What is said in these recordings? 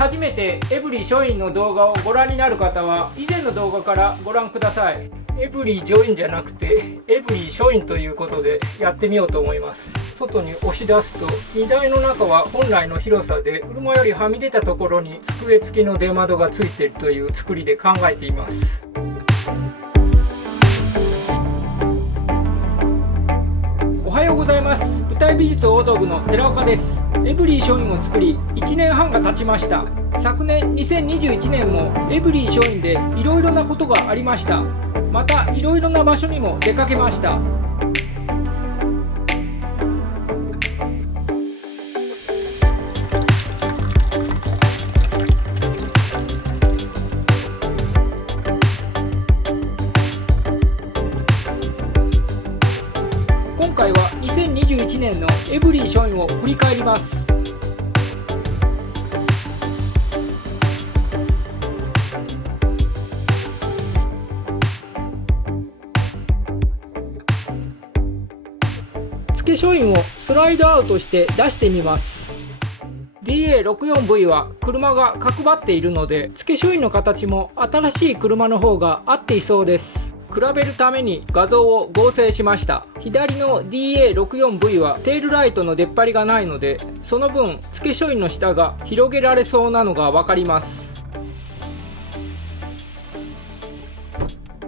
初めてエブリショインの動画をご覧になる方は以前の動画からご覧ください。エブリジョインじゃなくてエブリショインということでやってみようと思います。外に押し出すと荷台の中は本来の広さで、車よりはみ出たところに机付きの出窓がついているという作りで考えています。おはようございます。舞台美術大道具の寺岡です。エブリーショインを作り1年半が経ちました。昨年2021年もエブリーショインでいろいろなことがありました。またいろいろな場所にも出かけました。今回は2021年のエブリーショインを振り返ります。付けショインをスライドアウトして出してみます。 DA64V は車が角張っているので、付けショインの形も新しい車の方が合っていそうです。比べるために画像を合成しました。左の DA64V はテールライトの出っ張りがないので、その分付けショインの下が広げられそうなのが分かります。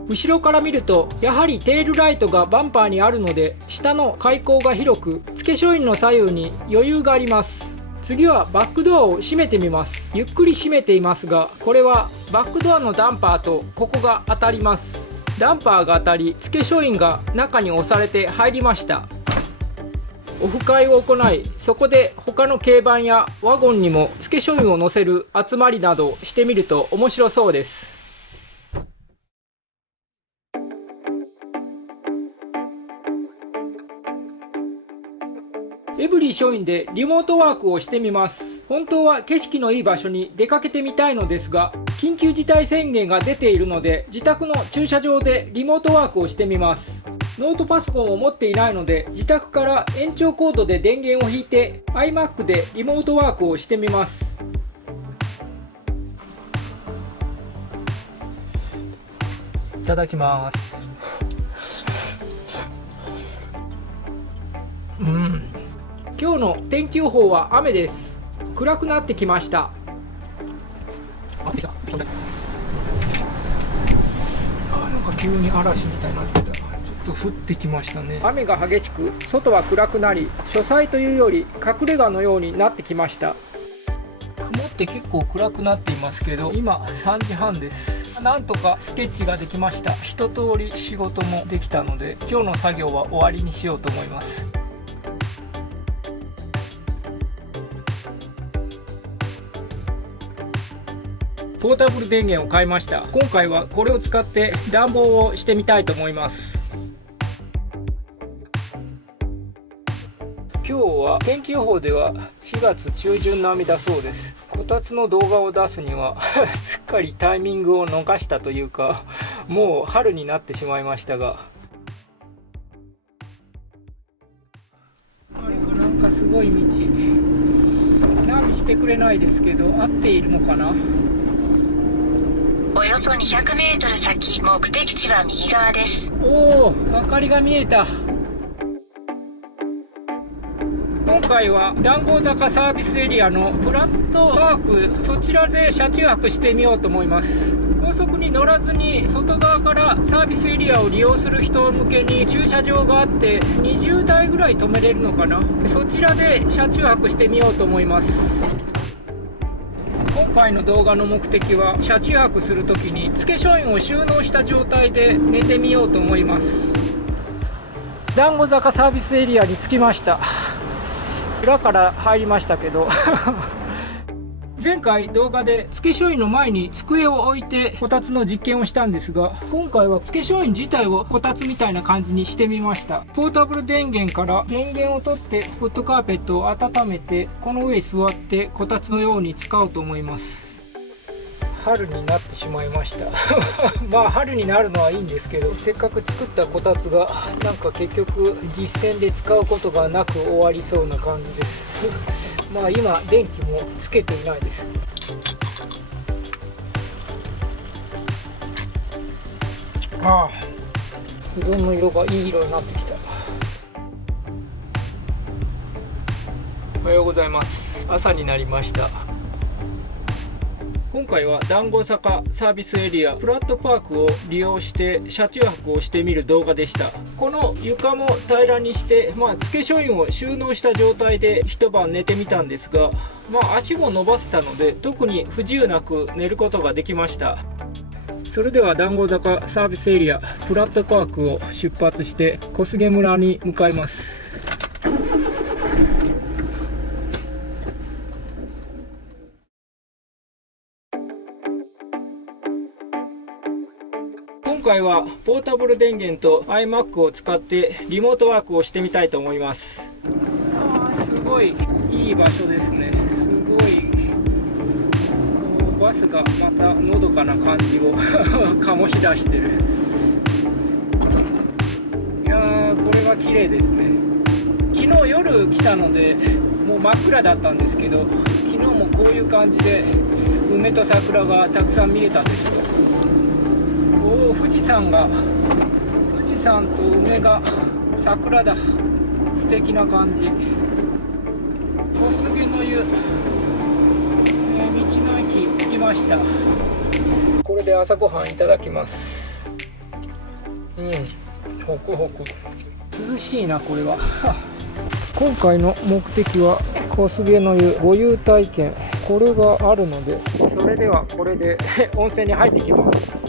後ろから見るとやはりテールライトがバンパーにあるので、下の開口が広く付けショインの左右に余裕があります。次はバックドアを閉めてみます。ゆっくり閉めていますが、これはバックドアのダンパーとここが当たります。ダンパーが当たり、付けショインが中に押されて入りました。オフ会を行い、そこで他の軽バンやワゴンにも付けショインを乗せる集まりなどしてみると面白そうです。エブリーショインでリモートワークをしてみます。本当は景色のいい場所に出かけてみたいのですが、緊急事態宣言が出ているので、自宅の駐車場でリモートワークをしてみます。ノートパソコンを持っていないので、自宅から延長コードで電源を引いて iMac でリモートワークをしてみます。いただきます。今日の天気予報は雨です。暗くなってきました。なんか急に嵐みたいになってきた。ちょっと降ってきましたね。雨が激しく、外は暗くなり、書斎というより隠れ家のようになってきました。曇って結構暗くなっていますけど、今3時半です。なんとかスケッチができました。一通り仕事もできたので、今日の作業は終わりにしようと思います。ポータブル電源を買いました。今回はこれを使って暖房をしてみたいと思います。今日は天気予報では4月中旬並みだそうです。こたつの動画を出すにはすっかりタイミングを逃したというか、もう春になってしまいましたが、あれか、なんかすごい道、ナビしてくれないですけど合っているのかな。およそ200メートル先、目的地は右側です。おお、明かりが見えた。今回は談合坂サービスエリアのプラットパーク、そちらで車中泊してみようと思います。高速に乗らずに外側からサービスエリアを利用する人向けに駐車場があって、20台ぐらい止めれるのかな。そちらで車中泊してみようと思います。今回の動画の目的は、車中泊するときに付けショインを収納した状態で寝てみようと思います。談合坂サービスエリアに着きました。裏から入りましたけど前回動画で付けショインの前に机を置いてこたつの実験をしたんですが、今回は付けショイン自体をこたつみたいな感じにしてみました。ポータブル電源から電源を取ってホットカーペットを温めて、この上に座ってこたつのように使おうと思います。春になってしまいましたまあ春になるのはいいんですけど、せっかく作ったこたつがなんか結局実践で使うことがなく終わりそうな感じですまあ今電気もつけていないです。ああ、うどんの色がいい色になってきた。おはようございます。朝になりました。今回は談合坂サービスエリアプラットパークを利用して車中泊をしてみる動画でした。この床も平らにして、付け書院を収納した状態で一晩寝てみたんですが、足も伸ばせたので特に不自由なく寝ることができました。それでは談合坂サービスエリアプラットパークを出発して小菅村に向かいます。今回はポータブル電源と iMac を使ってリモートワークをしてみたいと思います。すごいいい場所ですね。すごいバスがまたのどかな感じを醸し出してる。いやー、これは綺麗ですね。昨日夜来たのでもう真っ暗だったんですけど、昨日もこういう感じで梅と桜がたくさん見えたんですよ。富士山と梅が桜だ。素敵な感じ。小菅の湯、道の駅着きました。これで朝ごはんいただきます。ホクホク涼しいな。これは今回の目的は小菅の湯ご湯体験、これがあるので、それではこれで温泉に入ってきます。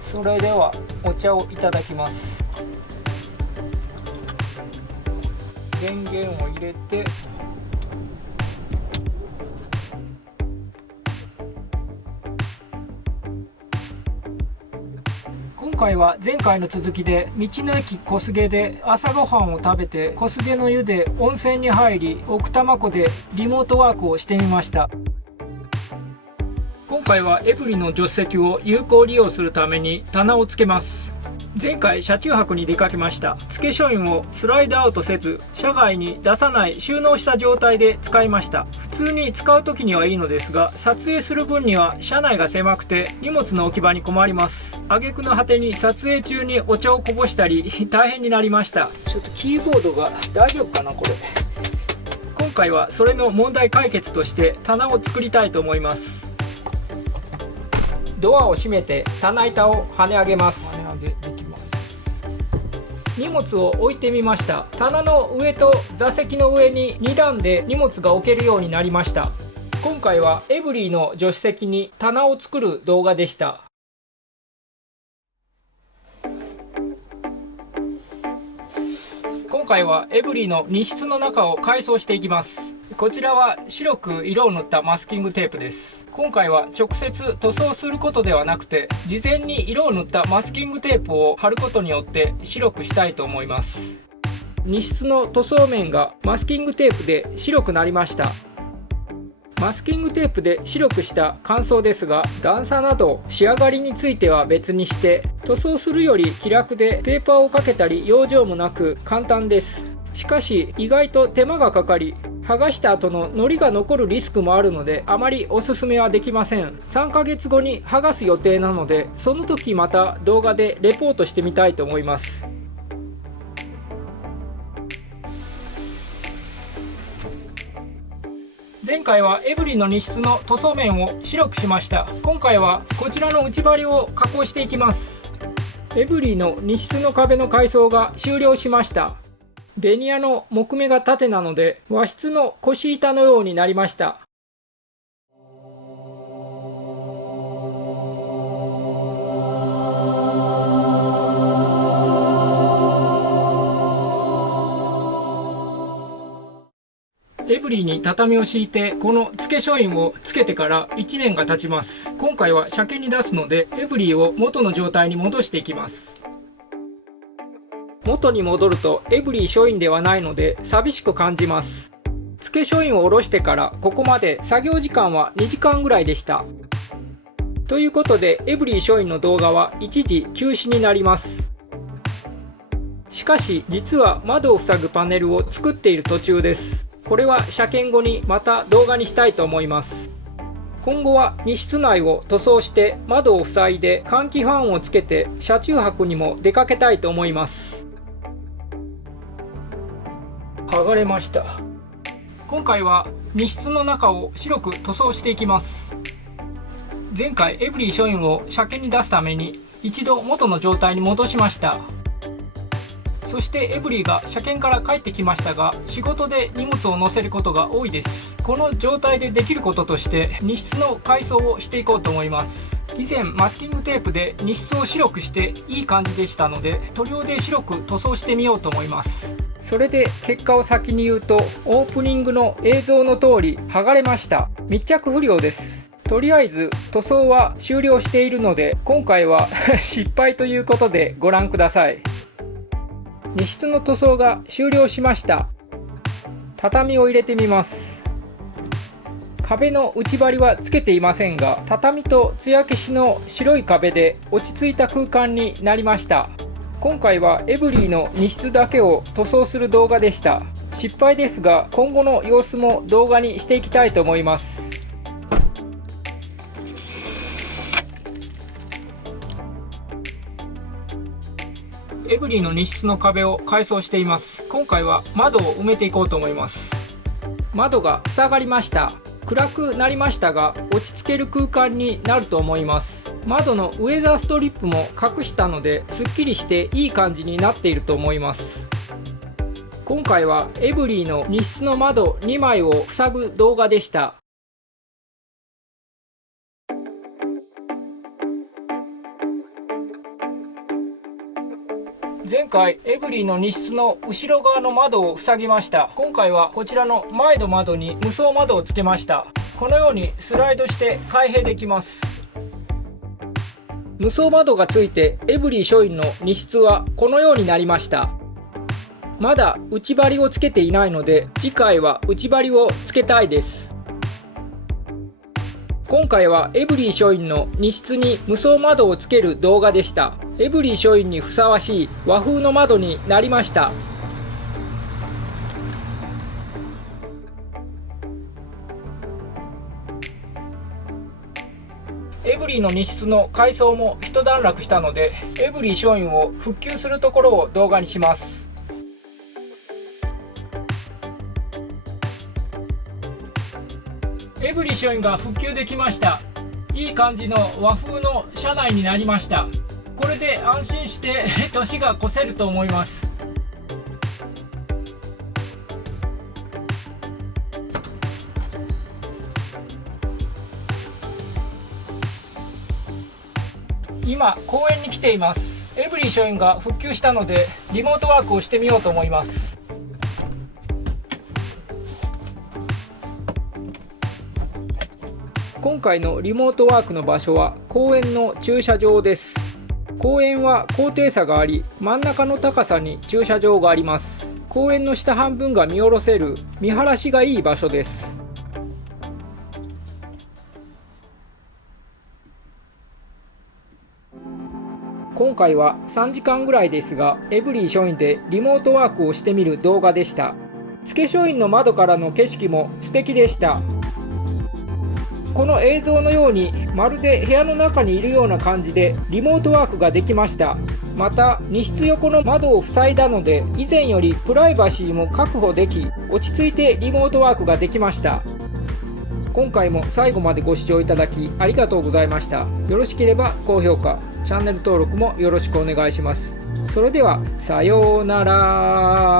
それではお茶をいただきます。電源を入れて、今回は前回の続きで道の駅小菅で朝ごはんを食べて、小菅の湯で温泉に入り、奥多摩湖でリモートワークをしてみました。今回はエブリの助手席を有効利用するために棚をつけます。前回車中泊に出かけました。付け書院をスライドアウトせず、車外に出さない収納した状態で使いました。普通に使う時にはいいのですが、撮影する分には車内が狭くて荷物の置き場に困ります。挙句の果てに撮影中にお茶をこぼしたり大変になりました。ちょっとキーボードが大丈夫かなこれ。今回はそれの問題解決として棚を作りたいと思います。ドアを閉めて棚板を跳ね上げます。荷物を置いてみました。棚の上と座席の上に2段で荷物が置けるようになりました。今回はエブリィの助手席に棚を作る動画でした。今回はエブリィの荷室の中を改装していきます。こちらは白く色を塗ったマスキングテープです。今回は直接塗装することではなくて、事前に色を塗ったマスキングテープを貼ることによって白くしたいと思います。荷室の塗装面がマスキングテープで白くなりました。マスキングテープで白くした感想ですが、段差など仕上がりについては別にして、塗装するより気楽でペーパーをかけたり養生もなく簡単です。しかし意外と手間がかかり、剥がした後の糊が残るリスクもあるので、あまりおすすめはできません。3ヶ月後に剥がす予定なので、その時また動画でレポートしてみたいと思います。前回はエブリィの荷室の塗装面を白くしました。今回はこちらの内張りを加工していきます。エブリィの荷室の壁の改装が終了しました。ベニヤの木目が縦なので和室の腰板のようになりました。エブリィに畳を敷いて、この付け書院をつけてから1年が経ちます。今回は車検に出すので、エブリィを元の状態に戻していきます。元に戻るとエブリィ書院ではないので寂しく感じます。付け書院を下ろしてからここまで作業時間は2時間ぐらいでした。ということでエブリィ書院の動画は一時休止になります。しかし実は窓を塞ぐパネルを作っている途中です。これは車検後にまた動画にしたいと思います。今後は荷室内を塗装して窓を塞いで換気ファンをつけて車中泊にも出かけたいと思います。剥がれました。今回は荷室の中を白く塗装していきます。前回エブリィ署員を車検に出すために一度元の状態に戻しました。そしてエブリィが車検から帰ってきましたが、仕事で荷物を載せることが多いです。この状態でできることとして荷室の改装をしていこうと思います。以前マスキングテープで荷室を白くしていい感じでしたので、塗料で白く塗装してみようと思います。それで結果を先に言うと、オープニングの映像の通り剥がれました。密着不良です。とりあえず塗装は終了しているので、今回は失敗ということでご覧ください。荷室の塗装が終了しました。畳を入れてみます。壁の内張りはつけていませんが、畳と艶消しの白い壁で落ち着いた空間になりました。今回はエブリィの荷室だけを塗装する動画でした。失敗ですが、今後の様子も動画にしていきたいと思います。エブリィの荷室の壁を改装しています。今回は窓を埋めていこうと思います。窓が塞がりました。暗くなりましたが、落ち着ける空間になると思います。窓のウェザーストリップも隠したので、すっきりしていい感じになっていると思います。今回はエブリィの荷室の窓2枚を塞ぐ動画でした。前回エブリィの荷室の後ろ側の窓を塞ぎました。今回はこちらの前の窓に無双窓をつけました。このようにスライドして開閉できます。無双窓がついてエブリィ署員の荷室はこのようになりました。まだ内張りをつけていないので、次回は内張りをつけたいです。今回はエブリィ署員の荷室に無双窓をつける動画でした。エブリィ署員にふさわしい和風の窓になりました。エブリィの荷室の改装も一段落したので、エブリィ署員を復旧するところを動画にします。エブリィ署員が復旧できました。いい感じの和風の車内になりました。これで安心して年が越せると思います。今公園に来ています。エブリィ署員が復旧したのでリモートワークをしてみようと思います。今回のリモートワークの場所は公園の駐車場です。公園は高低差があり、真ん中の高さに駐車場があります。公園の下半分が見下ろせる見晴らしがいい場所です。今回は3時間ぐらいですが、エブリィ署員でリモートワークをしてみる動画でした。付署員の窓からの景色も素敵でした。この映像のようにまるで部屋の中にいるような感じでリモートワークができました。また荷室横の窓を塞いだので、以前よりプライバシーも確保でき、落ち着いてリモートワークができました。今回も最後までご視聴いただきありがとうございました。よろしければ高評価、チャンネル登録もよろしくお願いします。それではさようなら。